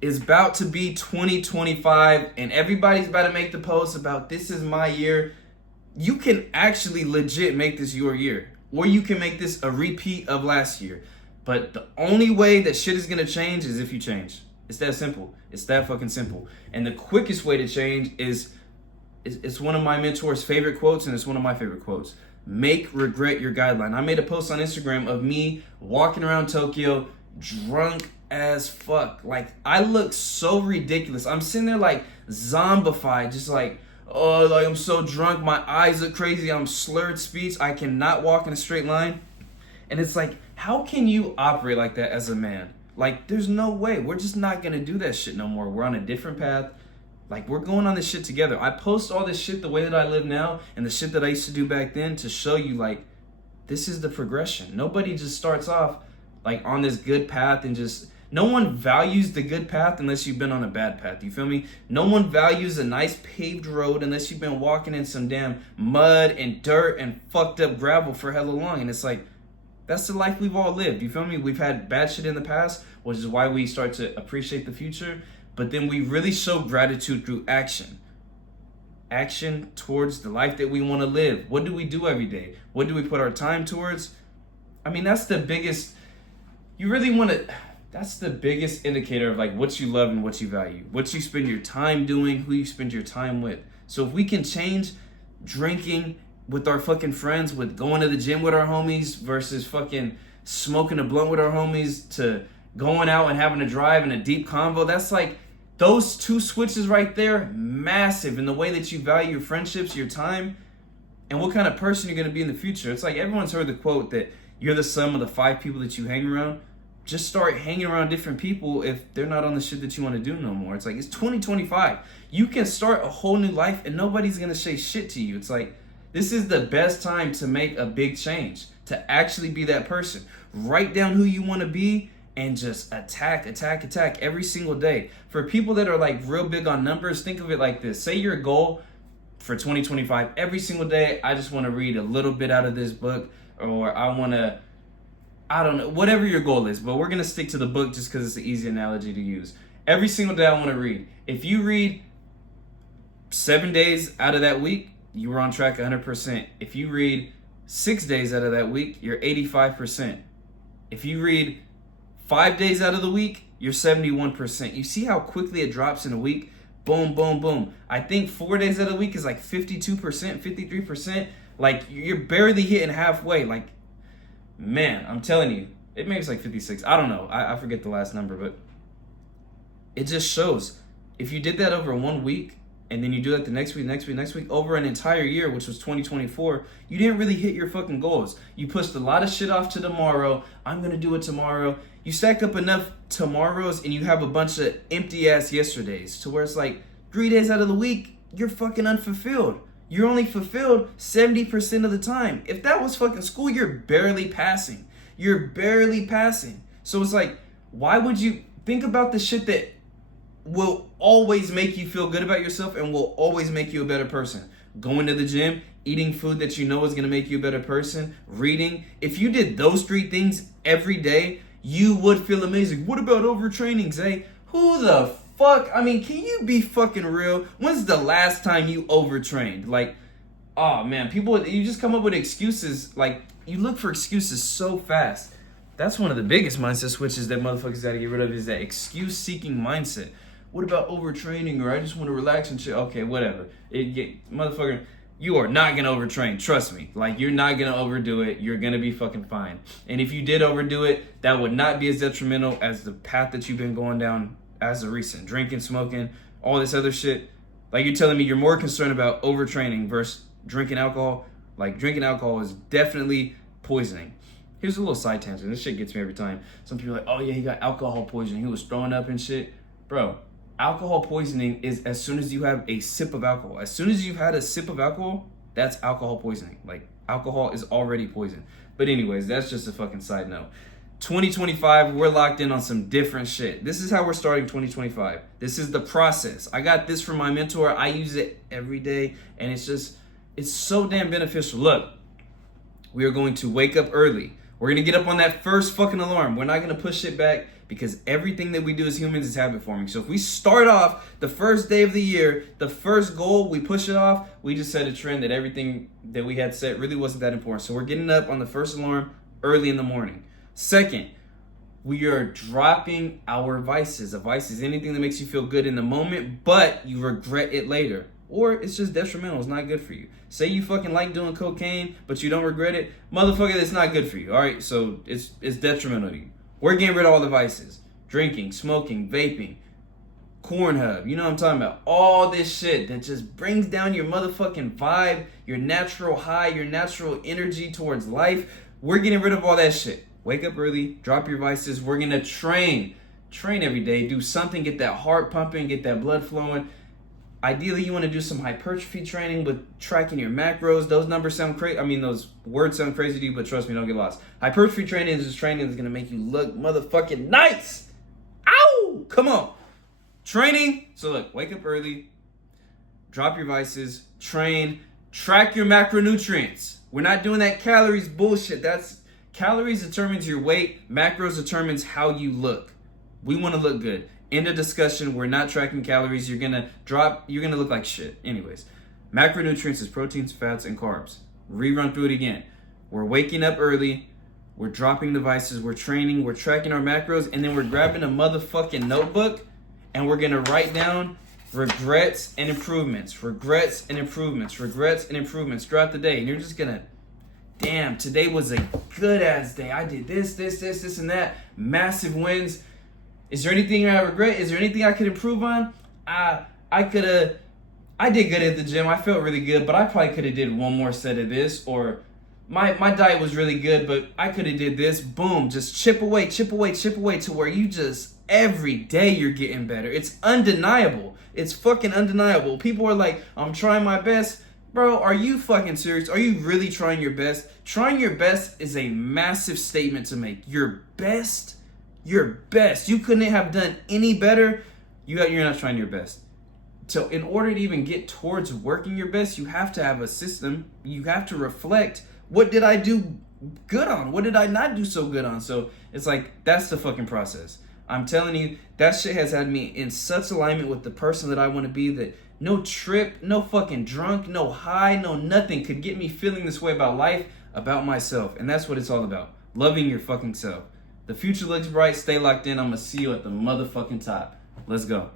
It's about to be 2025 and everybody's about to make the post about this is my year. You can actually legit make this your year, or you can make this a repeat of last year. But the only way that shit is gonna change is if you change. It's that simple. It's that fucking simple. And the quickest way to change is it's one of my mentor's favorite quotes, and it's one of my favorite quotes. Make regret your guideline. I made a post on Instagram of me walking around Tokyo drunk as fuck. Like, I look so ridiculous. I'm sitting there like zombified, just like, oh, like I'm so drunk. My eyes look crazy. I'm slurred speech. I cannot walk in a straight line. And it's like, how can you operate like that as a man? Like, there's no way. We're just not gonna do that shit no more. We're on a different path. Like, we're going on this shit together. I post all this shit the way that I live now and the shit that I used to do back then to show you, like, this is the progression. Nobody just starts off like on this good path and just, no one values the good path unless you've been on a bad path. You feel me? No one values a nice paved road unless you've been walking in some damn mud and dirt and fucked up gravel for hella long. And it's like, that's the life we've all lived. You feel me? We've had bad shit in the past, which is why we start to appreciate the future. But then we really show gratitude through action. Action towards the life that we want to live. What do we do every day? What do we put our time towards? I mean, that's the biggest, you really want to, that's the biggest indicator of like what you love and what you value. What you spend your time doing, who you spend your time with. So if we can change drinking with our fucking friends, with going to the gym with our homies versus fucking smoking a blunt with our homies, to going out and having a drive and a deep convo, that's like, those two switches right there, massive in the way that you value your friendships, your time, and what kind of person you're going to be in the future. It's like everyone's heard the quote that you're the sum of the 5 people that you hang around. Just start hanging around different people if they're not on the shit that you want to do no more. It's like, it's 2025. You can start a whole new life and nobody's going to say shit to you. It's like, this is the best time to make a big change, to actually be that person. Write down who you want to be and just attack every single day. For people that are like real big on numbers, think of it like this. Say your goal for 2025, every single day, I just want to read a little bit out of this book, or I want to, I don't know, whatever your goal is, but we're going to stick to the book just because it's an easy analogy to use. Every single day I want to read. If you read 7 days out of that week, you were on track 100%. If you read 6 days out of that week, you're 85%. If you read 5 days out of the week, you're 71%. You see how quickly it drops in a week? Boom, boom, boom. I think 4 days out of the week is like 52%, 53%. Like, you're barely hitting halfway. Like, man, I'm telling you, it makes like 56. I don't know. I forget the last number, but it just shows. If you did that over 1 week, and then you do that the next week, over an entire year, which was 2024, you didn't really hit your fucking goals. You pushed a lot of shit off to tomorrow. I'm going to do it tomorrow. You stack up enough tomorrows and you have a bunch of empty ass yesterdays to where it's like 3 days out of the week, you're fucking unfulfilled. You're only fulfilled 70% of the time. If that was fucking school, you're barely passing. You're barely passing. So it's like, why would you think about the shit that will always make you feel good about yourself and will always make you a better person? Going to the gym, eating food that you know is going to make you a better person, reading. If you did those 3 things every day, you would feel amazing. What about overtraining, Zay? Who the fuck? I mean, can you be fucking real? When's the last time you overtrained? Like, oh man, people, you just come up with excuses. Like, you look for excuses so fast. That's one of the biggest mindset switches that motherfuckers gotta get rid of, is that excuse-seeking mindset. What about overtraining, or I just want to relax and shit? Okay, whatever. Motherfucker, you are not going to overtrain. Trust me. Like, you're not going to overdo it. You're going to be fucking fine. And if you did overdo it, that would not be as detrimental as the path that you've been going down as of recent. Drinking, smoking, all this other shit. Like, you're telling me you're more concerned about overtraining versus drinking alcohol. Like, drinking alcohol is definitely poisoning. Here's a little side tangent. This shit gets me every time. Some people are like, oh yeah, he got alcohol poisoning. He was throwing up and shit. Bro, alcohol poisoning is as soon as you have a sip of alcohol. As soon as you've had a sip of alcohol, that's alcohol poisoning. Like, alcohol is already poison. But anyways, that's just a fucking side note. 2025, we're locked in on some different shit. This is how we're starting 2025. This is the process. I got this from my mentor. I use it every day, and it's so damn beneficial. Look, we are going to wake up early. We're going to get up on that first fucking alarm. We're not going to push it back because everything that we do as humans is habit forming. So if we start off the first day of the year, the first goal, we push it off, we just set a trend that everything that we had set really wasn't that important. So we're getting up on the first alarm early in the morning. Second, we are dropping our vices. A vice is anything that makes you feel good in the moment, but you regret it later. Or it's just detrimental. It's not good for you. Say you fucking like doing cocaine, but you don't regret it. Motherfucker, it's not good for you. All right, so it's detrimental to you. We're getting rid of all the vices. Drinking, smoking, vaping, Pornhub. You know what I'm talking about. All this shit that just brings down your motherfucking vibe, your natural high, your natural energy towards life. We're getting rid of all that shit. Wake up early, drop your vices. We're going to train every day, do something, get that heart pumping, get that blood flowing. Ideally, you want to do some hypertrophy training with tracking your macros. Those numbers sound crazy. I mean, those words sound crazy to you, but trust me, don't get lost. Hypertrophy training is just training that's going to make you look motherfucking nice. Ow! Come on. Training. So look, wake up early, drop your vices, train, track your macronutrients. We're not doing that calories bullshit. That's calories determines your weight. Macros determines how you look. We want to look good. End of discussion. We're not tracking calories. You're gonna look like shit. Anyways, macronutrients is proteins, fats, and carbs. Rerun through it again. We're waking up early. We're dropping the vices. We're training. We're tracking our macros, and then we're grabbing a motherfucking notebook, and we're gonna write down regrets and improvements, regrets and improvements, regrets and improvements throughout the day. And you're just gonna, damn, today was a good ass day. I did this, and that. Massive wins. Is there anything I regret? Is there anything I could improve on? I did good at the gym. I felt really good, but I probably could have did one more set of this. Or my diet was really good, but I could have did this. Boom, just chip away to where you just, every day you're getting better. It's undeniable. It's fucking undeniable. People are like, I'm trying my best. Bro, are you fucking serious? Are you really trying your best? Trying your best is a massive statement to make. Your best. You couldn't have done any better. You're not trying your best. So in order to even get towards working your best, you have to have a system. You have to reflect, what did I do good on? What did I not do so good on? So it's like, that's the fucking process. I'm telling you, that shit has had me in such alignment with the person that I want to be that no trip, no fucking drunk, no high, no nothing could get me feeling this way about life, about myself. And that's what it's all about. Loving your fucking self. The future looks bright. Stay locked in. I'm going to see you at the motherfucking top. Let's go.